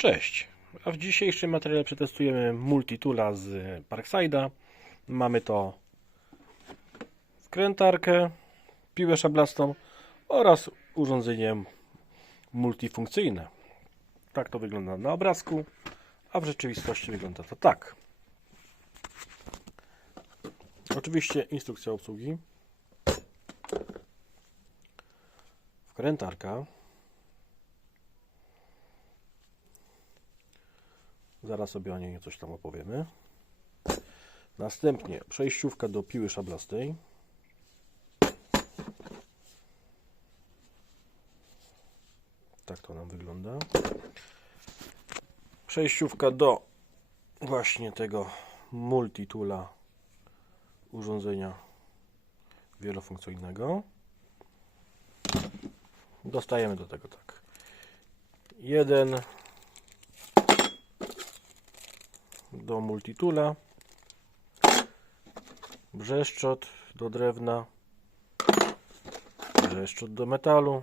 Cześć! A w dzisiejszym materiale przetestujemy multitula z Parkside'a. Mamy to wkrętarkę, piłę szablastą oraz urządzenie multifunkcyjne. Tak to wygląda na obrazku, a w rzeczywistości wygląda to tak. Oczywiście instrukcja obsługi. Wkrętarka. Zaraz sobie o niej coś tam opowiemy. Następnie przejściówka do piły szablastej. Tak to nam wygląda. Przejściówka do właśnie tego multitula urządzenia wielofunkcyjnego. Dostajemy do tego tak. Jeden do multitula, brzeszczot do drewna, brzeszczot do metalu,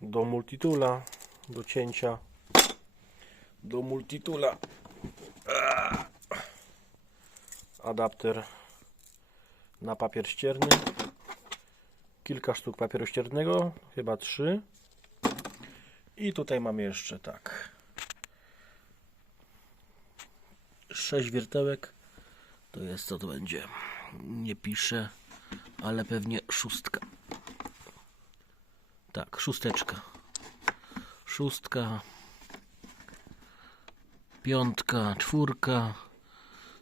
do multitula, do cięcia, do multitula, adapter na papier ścierny, kilka sztuk papieru ściernego, chyba trzy. I tutaj mamy jeszcze tak. Sześć wiertełek. To jest co to będzie? Nie piszę, ale pewnie szóstka. Tak, szósteczka. Szóstka. Piątka, czwórka,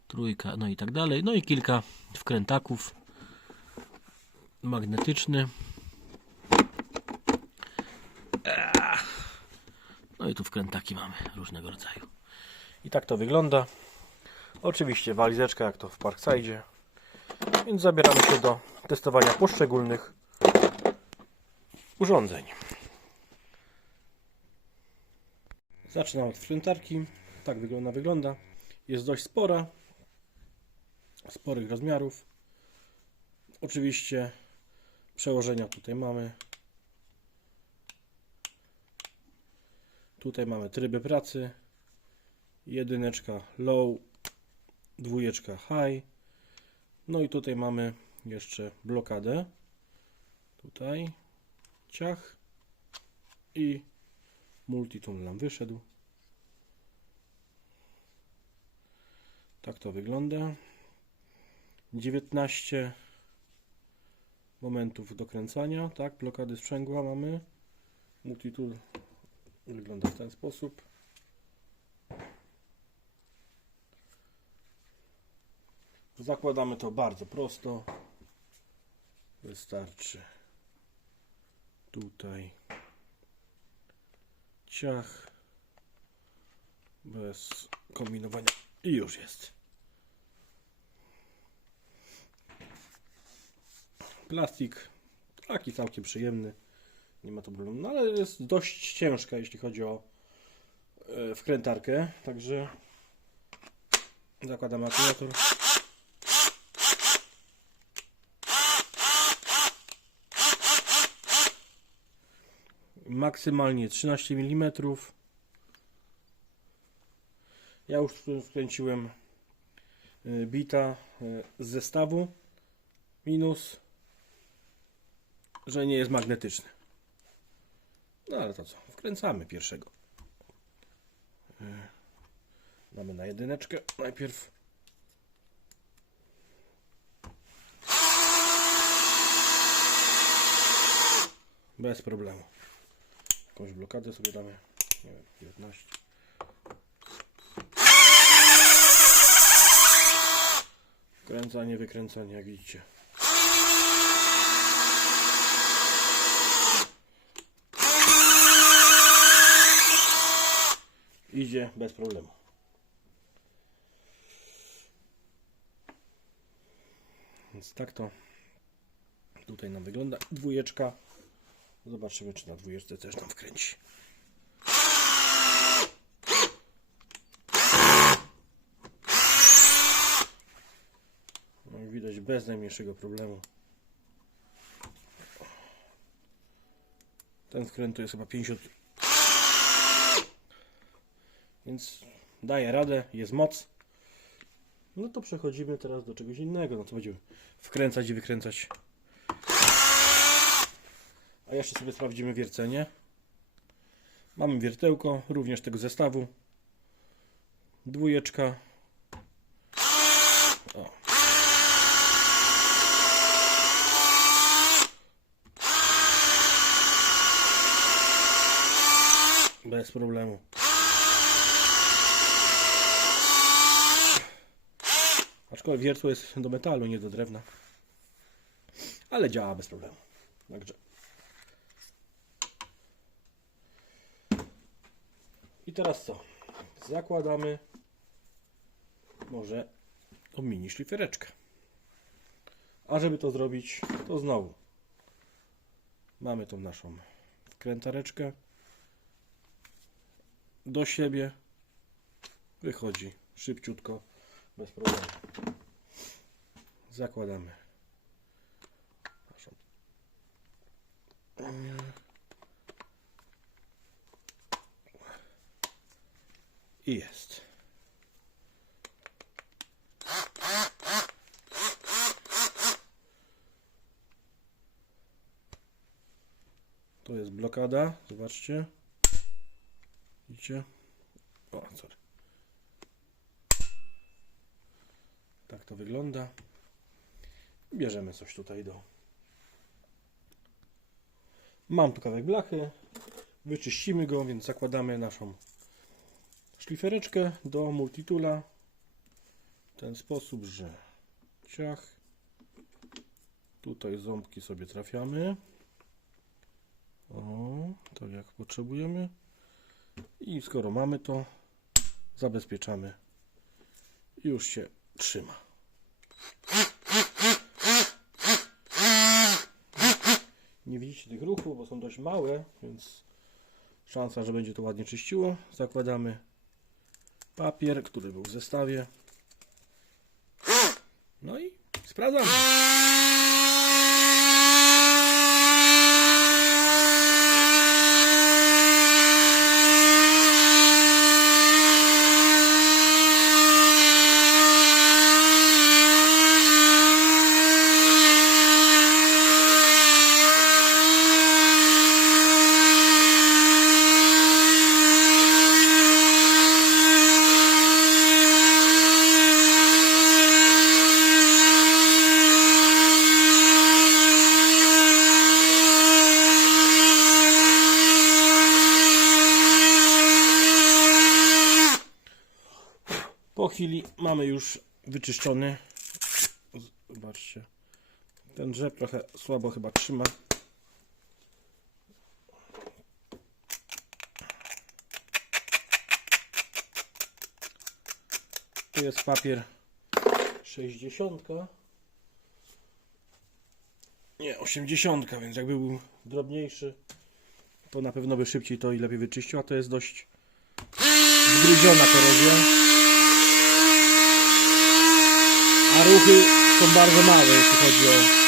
trójka, no i tak dalej. No i kilka wkrętaków. Magnetyczny. No i tu wkrętaki mamy różnego rodzaju. I tak to wygląda. Oczywiście walizeczka jak to w Parkside. Więc zabieramy się do testowania poszczególnych urządzeń. Zaczynam od wkrętarki. Tak wygląda, wygląda. Jest dość spora. Sporych rozmiarów. Oczywiście przełożenia tutaj mamy. Tutaj mamy tryby pracy. Jedyneczka low, dwójeczka high. No i tutaj mamy jeszcze blokadę. Tutaj ciach i multitool nam wyszedł. Tak to wygląda. 19 momentów dokręcania, tak, blokady sprzęgła mamy. Multitool wygląda w ten sposób. Zakładamy to bardzo prosto. Wystarczy tutaj ciach bez kombinowania i już jest. Plastik taki całkiem przyjemny. Nie ma to problemu, no ale jest dość ciężka jeśli chodzi o e, wkrętarkę, także zakładamy akumulator. Maksymalnie 13 mm. Ja już wkręciłem y, bita y, z zestawu. Minus, że nie jest magnetyczny. No ale to co? Wkręcamy pierwszego. Y, Mamy na jedyneczkę najpierw. Bez problemu. Jakąś blokadę sobie damy. Nie wiem, 19. Wkręcanie, wykręcanie, jak widzicie. Idzie bez problemu. Więc tak to tutaj nam wygląda. Dwójeczka. Zobaczymy, czy na dwójeczce też nam wkręci. No i widać bez najmniejszego problemu. Ten wkręt to jest chyba 50 Więc daje radę, jest moc. No to przechodzimy teraz do czegoś innego. No to będziemy wkręcać i wykręcać. A jeszcze sobie sprawdzimy wiercenie. Mamy wiertełko, również tego zestawu. Dwójeczka. O. Bez problemu. Aczkolwiek wiertło jest do metalu, nie do drewna. Ale działa bez problemu. Także. I teraz co? Zakładamy może tą mini szlifereczkę. A żeby to zrobić, to znowu mamy tą naszą wkrętareczkę do siebie. Wychodzi szybciutko, bez problemu. Zakładamy naszą i jest. Jest blokada, zobaczcie. Widzicie? O, sorry. Tak to wygląda. Bierzemy coś tutaj do. Mam tu kawałek blachy. Wyczyścimy go, więc zakładamy naszą szlifereczkę do multitula. W ten sposób, że ciach. Tutaj ząbki sobie trafiamy. O, tak jak potrzebujemy. I skoro mamy to zabezpieczamy. Już się trzyma. Nie widzicie tych ruchów, bo są dość małe więc szansa, że będzie to ładnie czyściło zakładamy papier, który był w zestawie. No i sprawdzamy. Chwili mamy już wyczyszczony. Zobaczcie. Ten drzew trochę słabo chyba trzyma. Tu jest papier 60. Nie, 80, więc jakby był drobniejszy, to na pewno by szybciej to i lepiej wyczyścił, a to jest dość zgryziona korozja. Ruchy są bardzo małe, jeśli chodzi o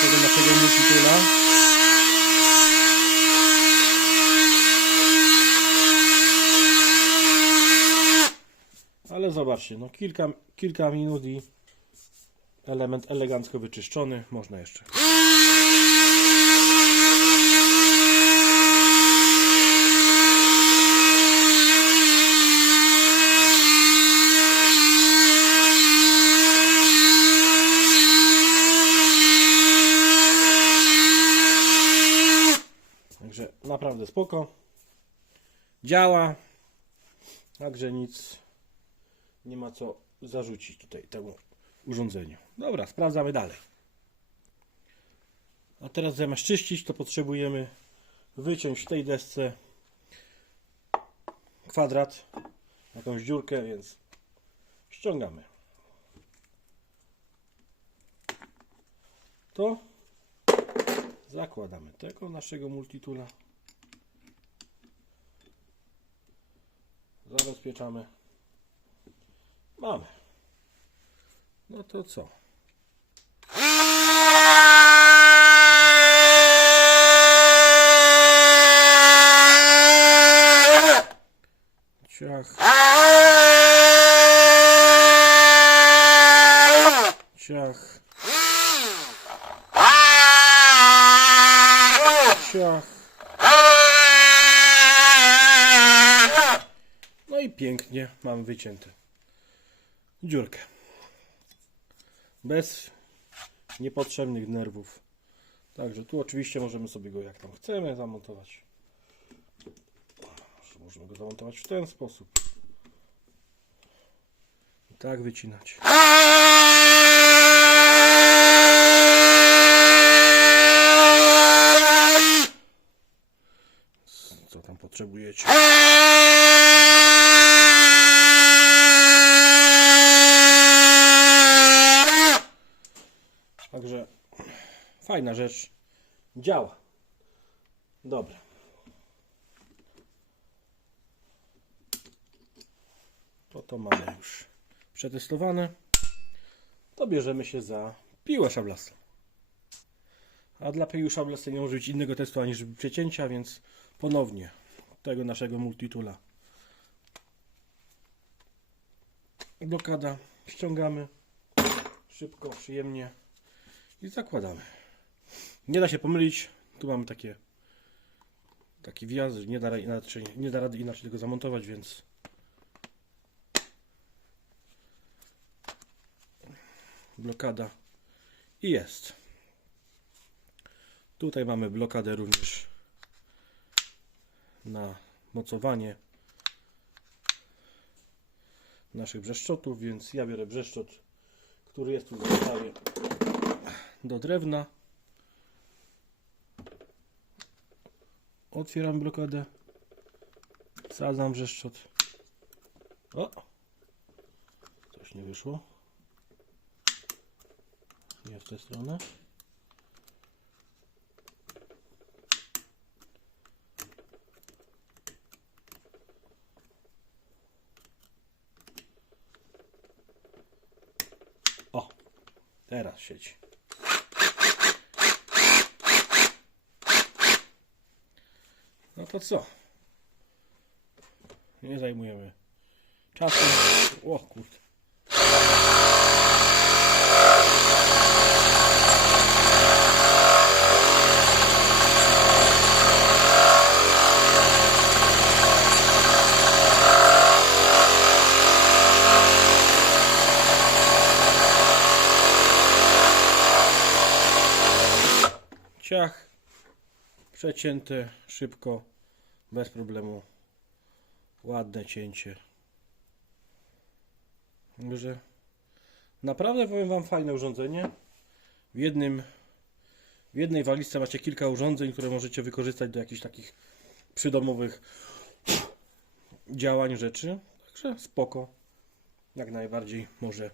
tego naszego multitula. Ale zobaczcie, no kilka, kilka minut i element elegancko wyczyszczony. Można jeszcze. Także naprawdę spoko. Działa. Także nic nie ma co zarzucić tutaj temu urządzeniu. Dobra, sprawdzamy dalej. A teraz zamiast czyścić, to potrzebujemy wyciąć w tej desce kwadrat, jakąś dziurkę, więc ściągamy. To zakładamy tego naszego multitula. Zabezpieczamy. Mamy. No to co? Ciach. Ciach. No i pięknie mam wycięte dziurkę. Bez niepotrzebnych nerwów. Także tu oczywiście możemy sobie go jak tam chcemy zamontować. Możemy go zamontować w ten sposób. I tak wycinać. Co tam potrzebujecie? Także fajna rzecz. Działa. Dobra. To to mamy już przetestowane. To bierzemy się za piłę szablastą. A dla piły szablastej nie może być innego testu aniż przecięcia, więc ponownie tego naszego multitula. Blokada. Ściągamy. Szybko, przyjemnie. I zakładamy. Nie da się pomylić. Tu mamy takie taki wjazd, nie da, inaczej, nie da rady inaczej tego zamontować, więc blokada i jest. Tutaj mamy blokadę również na mocowanie naszych brzeszczotów, więc ja biorę brzeszczot, który jest tu w zestawie do drewna. Otwieram blokadę. Wsadzam brzeszczot. O! Coś nie wyszło. Nie w tę stronę. O! Siedzi. No to co? Nie zajmujemy czasu. O kurde. Ciach. Przecięte szybko, bez problemu. Ładne cięcie. Także naprawdę powiem Wam fajne urządzenie. W jednym w jednej walizce macie kilka urządzeń, które możecie wykorzystać do jakichś takich przydomowych działań, rzeczy. Także spoko. Jak najbardziej może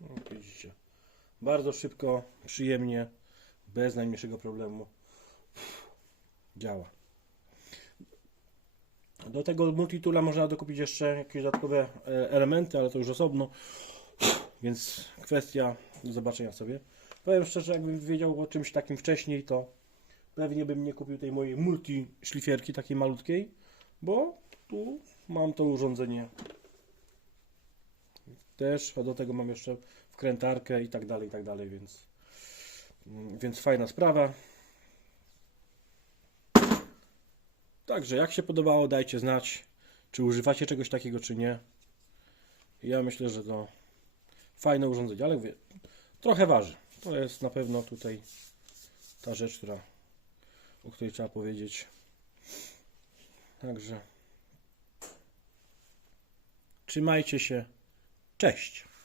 No, widzicie. Bardzo szybko, przyjemnie, bez najmniejszego problemu działa. Do tego multitula można dokupić jeszcze jakieś dodatkowe e, elementy, ale to już osobno, więc kwestia zobaczenia sobie. Powiem szczerze, jakbym wiedział o czymś takim wcześniej, to pewnie bym nie kupił tej mojej multi szlifierki takiej malutkiej, bo tu mam to urządzenie też, a do tego mam jeszcze wkrętarkę i tak dalej, i tak dalej, więc, mm, więc fajna sprawa. Także jak się podobało, dajcie znać, czy używacie czegoś takiego, czy nie. Ja myślę, że to fajne urządzenie, ale wie, trochę waży. To jest na pewno tutaj ta rzecz, która, o której trzeba powiedzieć. Także trzymajcie się. Cześć.